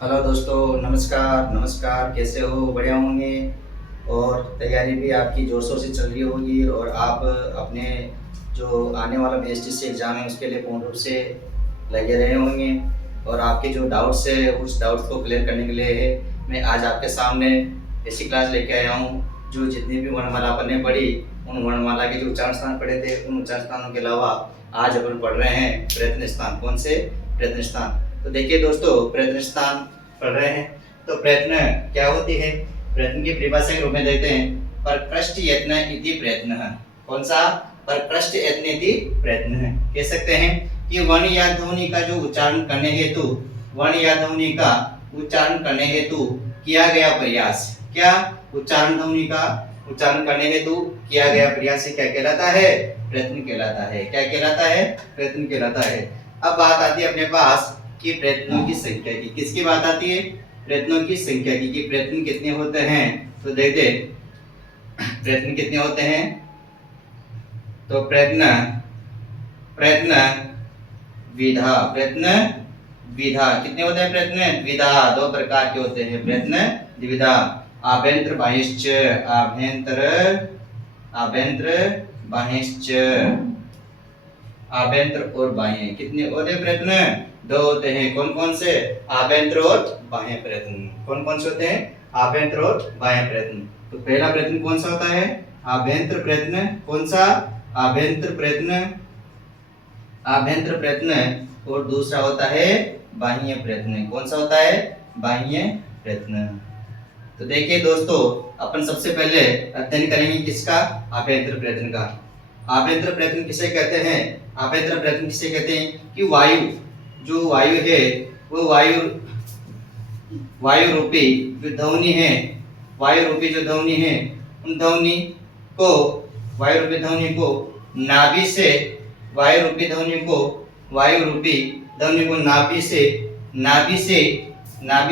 Hello दोस्तों, नमस्कार नमस्कार। कैसे हो? बढ़िया होंगे। और तैयारी भी आपकी ज़ोर शोर से चल रही होगी और आप अपने जो आने वाला बीएसटीसी एग्ज़ाम है उसके लिए पूर्ण रूप से लगे रहे होंगे। और आपके जो डाउट्स है उस डाउट्स को क्लियर करने के लिए मैं आज आपके सामने ऐसी क्लास लेके आया हूँ जो जितनी भी वर्णमाला अपन ने पढ़ी उन वर्णमाला के जो उच्चारण स्थान पढ़े थे उन उच्चारण स्थानों के अलावा आज अपन पढ़ रहे हैं प्रयत्न स्थान। कौन से? प्रयत्न स्थान। तो देखिए दोस्तों, प्रयत्न स्थान पढ़ रहे हैं तो प्रयत्न क्या होती है? प्रयत्न की परिभाषा के रूप में देखते हैं, परकृष्ट यत्न इति प्रयत्न। कौन सा? परकृष्ट यत्न इति प्रयत्न। कह सकते हैं कि वर्ण या ध्वनि का जो उच्चारण करने हेतु वर्ण या ध्वनि का उच्चारण करने हेतु किया गया प्रयास। क्या? उच्चारण ध्वनि का उच्चारण करने हेतु किया गया प्रयास क्या कहलाता है? प्रयत्न कहलाता है। क्या कहलाता है? प्रयत्न कहलाता है। अब बात आती है अपने पास कि प्रयत्नों की संख्या की। किसकी बात आती है? प्रयत्नों की संख्या की कि प्रयत्न कितने होते हैं। तो देखते प्रयत्न कितने होते हैं। तो प्रयत्न प्रयत्न विधा कितने होते हैं? प्रयत्न द्विधा, दो प्रकार के होते हैं प्रयत्न द्विधा। आभ्यंतर बाह्यश्च, आभ्यंतर बाह्यश्च, आभ्यंतर और बाह्य। कितने होते हैं प्रयत्न? दो होते हैं। कौन कौन से? आभ्यंतर और बाह्य प्रयत्न। कौन कौन से होते हैं? आभ्यंतर और बाह्य प्रयत्न। तो पहला प्रयत्न कौन सा होता है? आभ्यंतर प्रयत्न। कौन सा? आभ्यंतर प्रयत्न, आभ्यंतर प्रयत्न। और दूसरा होता है बाह्य प्रयत्न। कौन सा होता है? बाह्य प्रयत्न। तो देखिए दोस्तों, अपन सबसे पहले अध्ययन करेंगे किसका? आभ्यंतर प्रयत्न का। आभ्यंतर प्रयत्न किसे कहते हैं? आभ्यंतर प्रयत्न किसे कहते हैं कि जो वायु है वो वायु रूपी जो ध्वनि है, वायु रूपी जो ध्वनि है उन ध्वनि को, वायु रूपी ध्वनि को नाभि से, वायु रूपी ध्वनि को, वायु रूपी ध्वनि को नाभि से, नाभि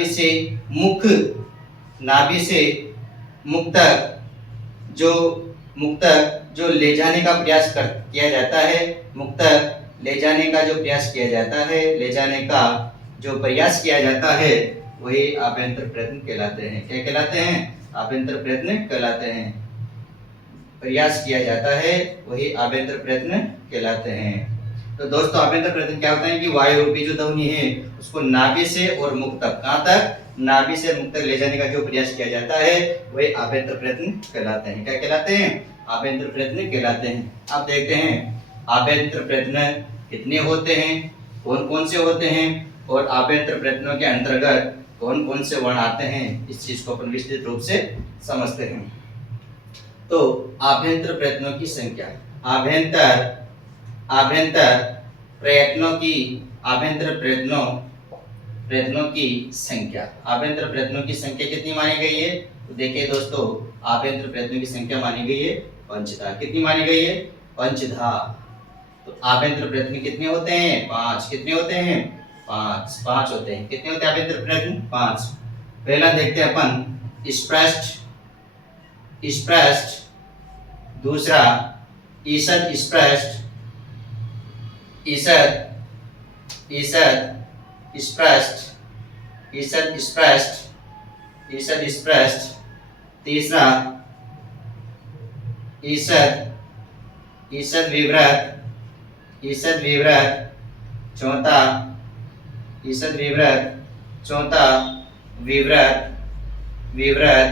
से मुख, नाभि से मुख तक जो ले जाने का प्रयास किया जाता है, मुख तक ले जाने का जो प्रयास किया जाता है, ले जाने का जो प्रयास किया जाता है वही आभ्यंतर प्रयत्न कहलाते हैं। क्या कहलाते हैं? आभ्यंतर प्रयत्न कहलाते हैं। प्रयास किया जाता है वही आभ्यंतर प्रयत्न कहलाते हैं। तो दोस्तों, आभ्यंतर प्रयत्न क्या होता है कि वायु रूपी जो ध्वनि है उसको नाभि से और मुख तक, कहां तक? नाभि से मुख तक ले जाने का जो प्रयास किया जाता है वही आभ्यंतर प्रयत्न कहलाते हैं। क्या कहलाते हैं? आभ्यंतर प्रयत्न कहलाते हैं। अब देखते हैं आभ्यंतर प्रयत्न कितने होते हैं, कौन कौन से होते हैं और आभ्यंतर प्रयत्नों के अंतर्गत कौन कौन से वर्ण आते हैं, इस चीज को अपन विस्तृत रूप से समझते हैं। तो आभ्यंतर प्रयत्नों की संख्या, आभ्यंतर प्रयत्नों की, प्रयत्नों की संख्या, आभ्यंतर प्रयत्नों की संख्या कितनी मानी गई है? तो देखिए दोस्तों, आभ्यंतर प्रयत्नों की संख्या मानी गई है पंचधा। कितनी मानी गई है? पंचधा। तो आभ्यंतर प्रयत्न कितने होते हैं? 5। कितने होते हैं? 5 होते हैं। कितने होते हैं आभ्यंतर प्रयत्न? 5। पहला देखते हैं अपन स्पष्ट, दूसरा ईषद स्पष्ट, स्पष्ट, तीसरा ईषद विवृत, चौथा विवृत,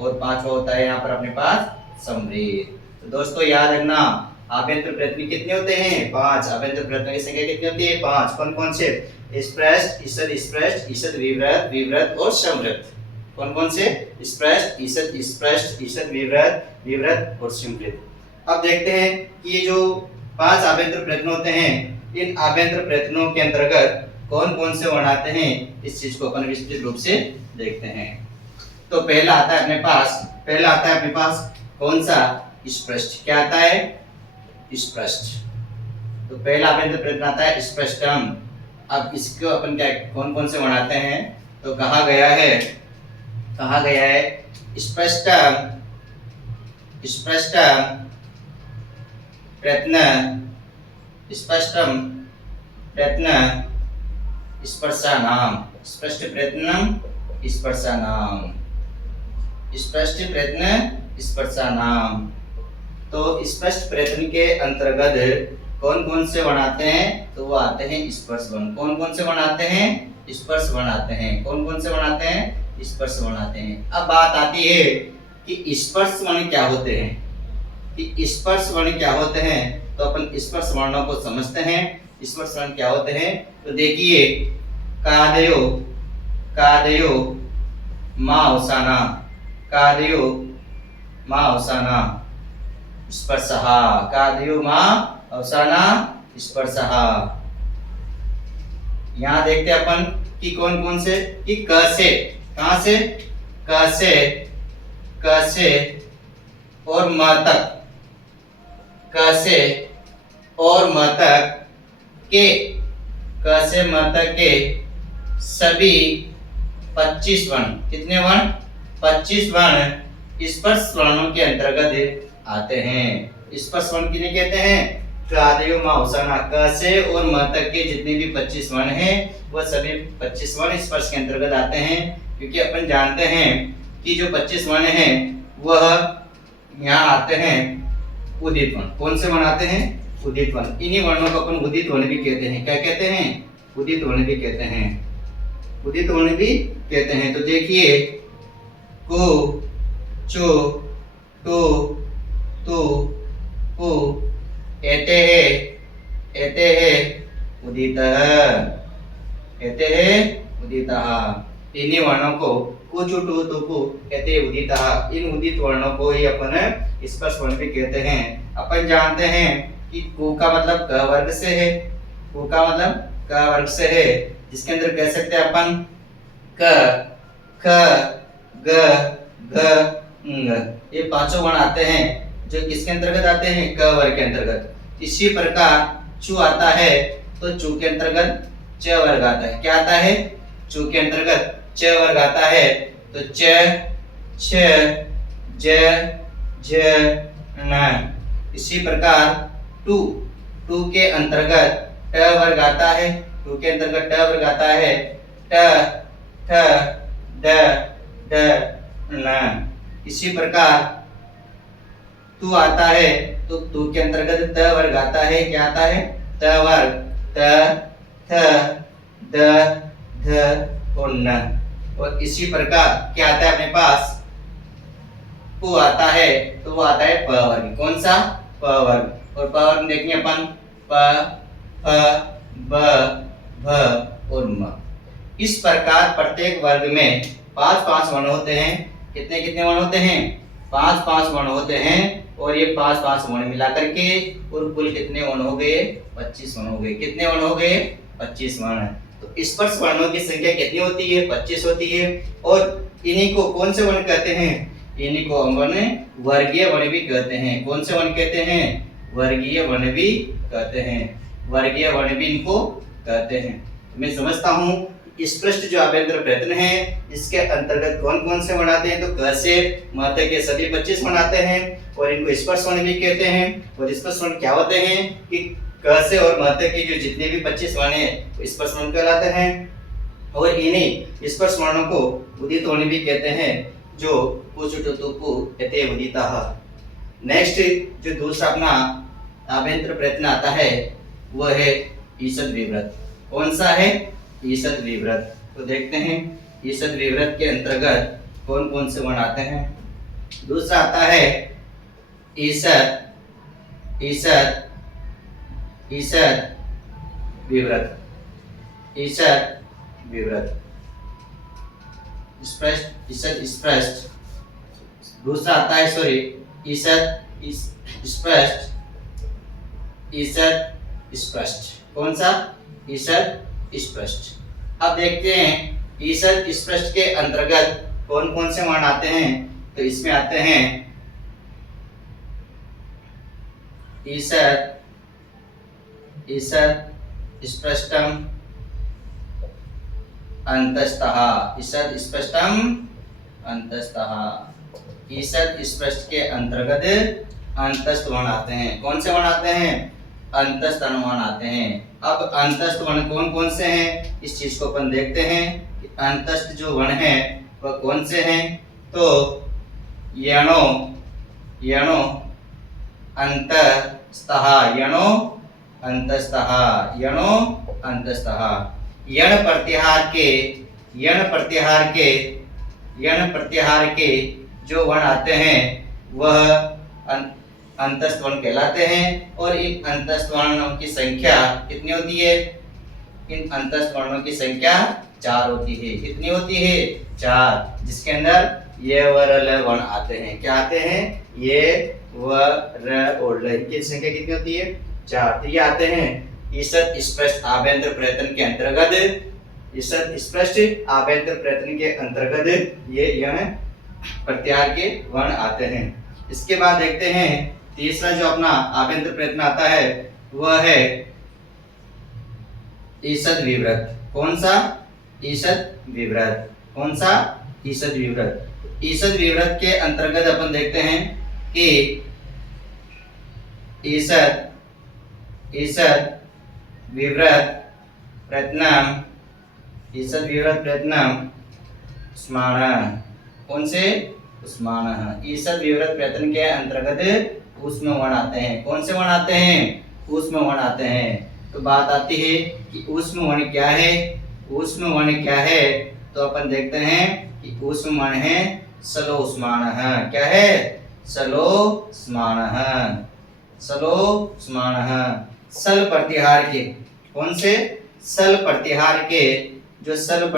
और पांचवा होता है यहाँ पर अपने पास समृद्ध। तो दोस्तों याद रखना, आभ्यंतर प्रयत्न कितने होते हैं? 5। आभ्यंतर प्रयत्नों की संख्या कितनी होती है? 5। कौन कौन से? स्पष्ट, ईषद विवृत और समृद्ध। कौन कौन से? स्पष्ट, ईषद विवृत और समृद्ध। अब देखते हैं कि ये जो 5 आभ्यंतर प्रयत्न होते हैं, इन आभ्यंतर प्रयत्नों के अंतर्गत कौन कौन से वर्ण आते हैं, इस चीज को अपन विस्तृत रूप से देखते हैं। तो पहला आता है अपने पास कौन सा? स्पष्ट। क्या आता है? स्पष्ट। तो पहला आभ्यंतर प्रयत्न आता है स्पष्टम। अब इसको अपन क्या, कौन कौन से वर्ण आते हैं? तो कहा गया है स्पष्टम प्रयत्न, स्पर्शानाम, स्पष्ट प्रयत्नम स्पर्शानाम, स्पष्ट प्रयत्न स्पर्शानाम। तो स्पष्ट प्रयत्न के अंतर्गत कौन कौन से वर्ण आते हैं? तो वो आते हैं स्पर्श वर्ण। कौन कौन से वर्ण आते हैं? स्पर्श वर्ण आते हैं। कौन कौन से वर्ण आते हैं? स्पर्श वर्ण आते हैं। अब बात आती है कि स्पर्श वर्ण क्या होते हैं, कि स्पर्श वर्ण क्या होते हैं। तो अपन स्पर्श वर्णों को समझते हैं। स्पर्श वर्ण क्या होते हैं? तो देखिए, कादयो, कादयो माँ अवसाना, कादयो माँ अवसाना स्पर्शहा, कादयो माँ अवसाना स्पर्शहा। यहाँ देखते हैं अपन कि कौन कौन से, कि क से, कहां से? क से, क से और म तक, क से और म तक के, क से म तक के सभी 25 वर्ण, कितने वर्ण? 25 वर्ण स्पर्श वर्णों के अंतर्गत आते हैं। स्पर्श वर्ण किन्हें कहते हैं? कादयो माँ अवसाना, क से और म तक के जितने भी 25 वर्ण हैं वह सभी 25 वर्ण स्पर्श के अंतर्गत आते हैं। क्योंकि अपन जानते हैं कि जो 25 वर्ण हैं वह यहाँ आते हैं उदित वर्ण। कौन से वर्ण आते हैं? उदित वर्ण। इन्हीं वर्णों को अपन उदित वर्ण भी कहते हैं। क्या कहते हैं? उदित वर्ण भी कहते हैं। उदित वर्ण भी कहते हैं। तो देखिए, को, चो, टो, तु, पु, एते है उदितः, एते है उदितः। इन्हीं वर्णों को कु, चु, टु, तु, पु, एते उदितः, इन उदित वर्णों को ही अपन स्पर्श वर्ण भी कहते हैं। अपन जानते हैं कि कु का मतलब क वर्ग से है, कु का मतलब क वर्ग से है, जिसके अंदर कह सकते हैं अपन क, ख, ग, घ, ङ, ये पांचों वर्ण आते हैं जो किसके अंतर्गत आते हैं? क वर्ग के अंतर्गत। इसी प्रकार चु आता है तो चु के अंतर्गत च वर्ग आता है। क्या आता है? चु के अंतर्गत च वर्ग आता है। तो च, छ, ज, झ, न। इसी प्रकार टू, टू के अंतर्गत ट वर्ग आता है, टू के अंतर्गत ट वर्ग आता है। ट, ठ, ड, ढ, न। इसी प्रकार तू आता है तो तू के अंतर्गत त वर्ग आता है। क्या आता है? त वर्ग, त, थ, द, ध और न। और इसी प्रकार क्या आता है अपने पास? पु आता है तो वो आता है प वर्ग। कौन सा? प वर्ग। और प वर्ग देखेंगे अपन प, फ, ब, भ और म। इस प्रकार प्रत्येक वर्ग में 5-5 वर्ण होते हैं। कितने कितने वर्ण होते हैं? 5-5 वर्ण होते हैं। और ये 5-5 वर्ण मिलाकर के और कुल कितने वर्ण हो गए? 25 वर्ण हो गए। कितने वर्ण हो गए? 25 वर्ण। तो स्पर्श वर्णों की संख्या कितनी होती है? 25 होती है। और इन्हीं को कौन से वर्ण कहते हैं? इन्हीं को हम वर्गीय वर्ण भी कहते हैं। कौन से वर्ण कहते हैं? वर्गीय वर्ण भी कहते हैं। वर्गीय वर्ण भी इनको कहते हैं। मैं समझता हूँ स्पष्ट जो आभ्यंतर प्रयत्न है इसके अंतर्गत कौन कौन से वर्ण आते हैं? तो क से म तक के सभी 25 वर्ण आते हैं और इनको स्पर्श वर्ण भी कहते हैं। और स्पर्श वर्ण क्या होते हैं? कि क से और म तक के जो जितने भी 25 वर्ण हैं वो स्पर्श वर्ण कहलाते हैं। और इन्हीं स्पर्श वर्णों को उदित वर्ण भी कहते हैं, जो पु, चु, टु, तु, पु, एते उदितः। नेक्स्ट जो दूसरा अपना आभ्यंतर प्रयत्न आता है वह है ईषद विवृत। कौन सा है? ईषद विवृत। तो देखते हैं ईषद विवृत के अंतर्गत कौन कौन से वर्ण आते हैं। दूसरा आता है ईषद, ईषद, ईषद विवृत, ईषद विवृत, स्पष्ट, ईषद स्पष्ट। दूसरा आता है ईषद स्पष्ट, ईषद स्पष्ट। कौन सा? ईषद स्पष्ट। अब देखते हैं ईषद स्पष्ट के अंतर्गत कौन कौन से वर्ण आते हैं। तो इसमें आते हैं ईषद, ईषद स्पष्टम अंतस्तः, ईषद स्पष्टम अंतस्तः। ईषद स्पष्ट के अंतर्गत अंतस्थ वर्ण आते हैं। कौन से वर्ण आते हैं? अंतस्थ वर्ण आते हैं। अब अंतस्थ वर्ण कौन कौन से हैं, इस चीज को अपन देखते हैं कि अंतस्थ जो वर्ण है वह कौन से हैं। तो यणो यणो अंतस्तः, यणो अंतस्तः, यणो अंतस्तः। यण प्रत्याहार के यण प्रत्याहार के जो वर्ण आते हैं वह अंतस्थ वर्ण कहलाते हैं। और इन अंतस्थ वर्णों की संख्या कितनी होती है, इन अंतस्थ वर्णों की संख्या 4 होती है। कितनी होती है, 4, जिसके अंदर ये व र ल वर्ण आते हैं। क्या आते हैं, ये व र और ल, इनकी संख्या कितनी होती है, 4। तो ये आते हैं ईषद स्पष्ट आभ्यंतर प्रयत्न के अंतर्गत, ईषद स्पष्ट आभ्यंतर प्रयत्न के अंतर्गत ये यण प्रत्याहार के वर्ण आते हैं। इसके बाद देखते हैं तीसरा जो अपना आभ्यंतर प्रयत्न आता है वह है ईषद विवृत। कौन सा, ईषद विवृत। कौन सा, ईषद विवृत। ईषद विवृत के अंतर्गत अपन देखते हैं कि ईषद विवृत प्रयत्नम, ईषद विवृत प्रयत्नम उस्मानः। कौन से, उस्मानः। ईषद विवृत प्रयत्न के अंतर्गत ऊष्म वर्ण आते हैं। कौन से वर्ण आते हैं, ऊष्म वर्ण आते हैं। तो बात आती है कि ऊष्म वर्ण क्या है, ऊष्म वर्ण क्या है। तो अपन देखते हैं कि ऊष्म वर्ण है सलोस्मानः। क्या है, सलोस्मानः, सलोस्मानः। सल प्रत्याहार के, कौन से, सल प्रत्याहार के, जो सल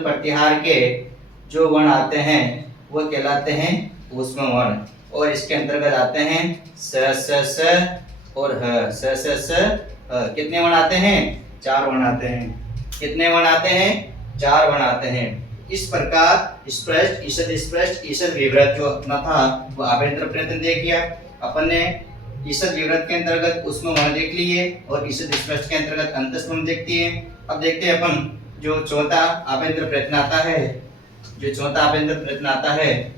प्रत्याहार के जो वर्ण आते हैं वो कहलाते हैं ऊष्म वर्ण। और इसके अंतर्गत आते हैं स और ह, स ह। कितने वर्ण आते हैं, 4 वर्ण आते हैं। कितने वर्ण आते हैं, 4 वर्ण आते हैं। इस प्रकार स्पष्ट, ईषद स्पष्ट, ईषद विवृत जो अपना था वो आभ्यंतर प्रयत्न देख लिया अपन ने। ईषद विवृत के अंतर्गत ऊष्म वर्ण देख लिए और ईषद स्पष्ट के अंतर्गत अंतस्थ वर्ण देखती है। अब देखते हैं अपन जो चौथा आभ्यंतर प्रयत्न आता है, जो चौथा आभ्यंतर प्रयत्न आता है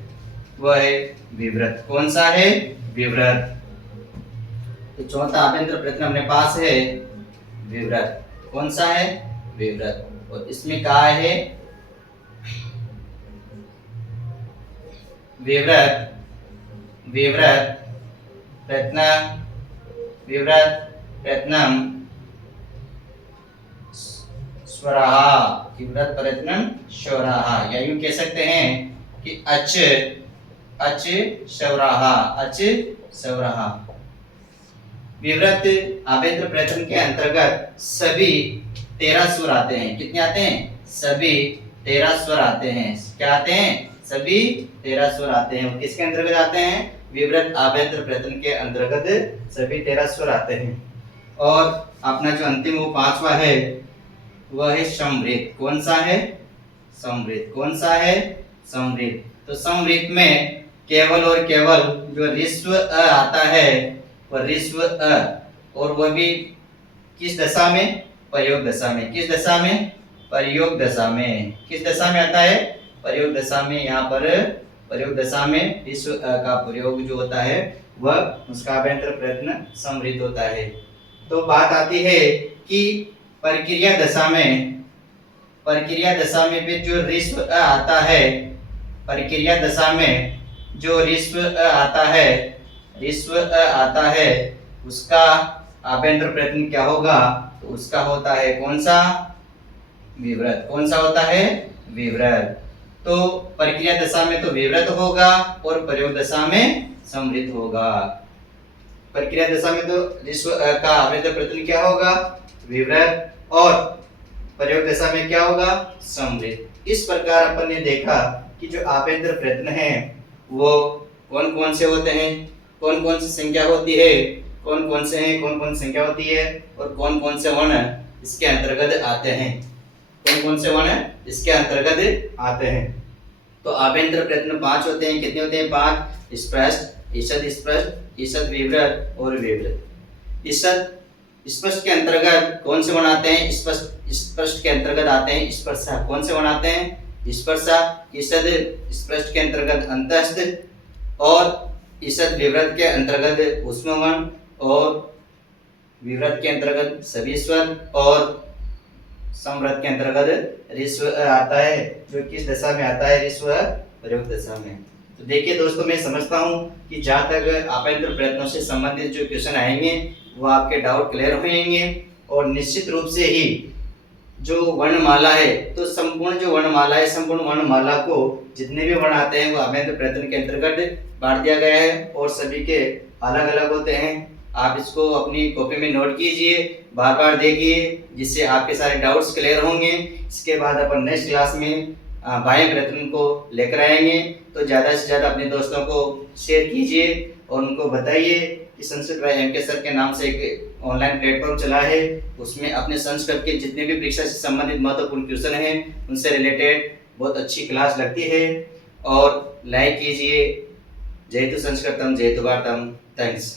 वह है विवृत। कौन सा है, विवृत। तो चौथा आभ्यंतर प्रयत्न अपने पास है विवृत। कौन सा है, विवृत। और इसमें कहा है विवृत प्रयत्न, विवृत प्रयत्नम स्वरः, विवृत प्रयत्नम स्वरः। या यूं कह सकते हैं कि अच स्वरः। विवृत आभ्यंतर प्रयत्न के अंतर्गत सभी 13 स्वर आते हैं। कितने आते हैं, सभी 13 स्वर आते हैं। क्या आते हैं, सभी 13 स्वर आते हैं। किसके अंतर्गत आते हैं, विवृत आभ्यंतर प्रयत्न के अंतर्गत सभी 13 स्वर आते हैं। और अपना जो अंतिम वो 5वां है वह है समृत। कौन सा है, समृत। कौन सा है, समृत। तो समृत में केवल और केवल जो ऋस्व अ आता है वह ऋस्व अ, और वह भी किस दशा में, प्रयोग दशा में। किस दशा में, प्रयोग दशा में। किस दशा में आता है, प्रयोग दशा में। यहाँ पर प्रयोग दशा में ऋस्व अ का प्रयोग जो होता है वह उसका आभ्यंतर प्रयत्न समृत होता है। तो बात आती है कि प्रक्रिया दशा में भी जो ऋस्व अ आता है, प्रक्रिया दशा में जो ऋस्व अ आता है उसका आभ्यंतर प्रयत्न क्या होगा, तो उसका होता है कौन सा, विवृत। कौन सा होता है, विवृत। तो प्रक्रिया दशा में तो विवृत होगा और प्रयोग दशा में समृत होगा। प्रक्रिया दशा में तो ऋस्व अ का आभ्यंतर प्रयत्न क्या होगा, विवृत, और प्रयोग दशा में क्या होगा, समृत। इस प्रकार अपन ने देखा कि जो आभ्यंतर प्रयत्न है वो कौन कौन से होते हैं, कौन कौन सी संख्या होती है, कौन कौन से हैं, कौन कौन संख्या होती है, और कौन कौन से वर्ण इसके अंतर्गत आते हैं, कौन कौन से वर्ण इसके अंतर्गत आते हैं। तो आभ्यंतर प्रयत्न 5 होते हैं। कितने होते हैं, 5। स्पष्ट, ईषद स्पष्ट, ईषद विवृत और विवृत। ईषद स्पष्ट के अंतर्गत कौन से वर्ण आते हैं, स्पष्ट के अंतर्गत आते हैं स्पर्शा। कौन से वर्ण आते हैं, स्पर्शा। ईषद स्पष्ट के अंतर्गत अंतस्थ, और ईषद विवृत के अंतर्गत ऊष्म वर्ण, और विव्रत के अंतर्गत सभी स्वर और समव्रत के अंतर्गत ऋस्व आता है, जो किस दशा में आता है, ऋस्व प्रयोग दशा में। तो देखिए दोस्तों, मैं समझता हूँ कि जहाँ तक आभ्यंतर प्रयत्नों से संबंधित जो क्वेश्चन आएंगे वो आपके डाउट क्लियर होंगे। और निश्चित रूप से ही जो वर्णमाला है, तो संपूर्ण जो वर्णमाला है, संपूर्ण वर्णमाला को जितने भी वर्ण आते हैं वो आभ्यंतर प्रयत्न के अंतर्गत बांट दिया गया है और सभी के अलग अलग होते हैं। आप इसको अपनी कॉपी में नोट कीजिए, बार बार देखिए, जिससे आपके सारे डाउट्स क्लियर होंगे। इसके बाद अपन नेक्स्ट क्लास में बाह्य प्रयत्न को लेकर आएंगे। तो ज़्यादा से ज़्यादा अपने दोस्तों को शेयर कीजिए और उनको बताइए कि संस्कृत बाय एम के सर के नाम से एक ऑनलाइन प्लेटफॉर्म चला है, उसमें अपने संस्कृत के जितने भी परीक्षा से संबंधित महत्वपूर्ण क्वेश्चन हैं उनसे रिलेटेड बहुत अच्छी क्लास लगती है। और लाइक कीजिए। जय तु संस्कृतम, जय तु भारतम। थैंक्स।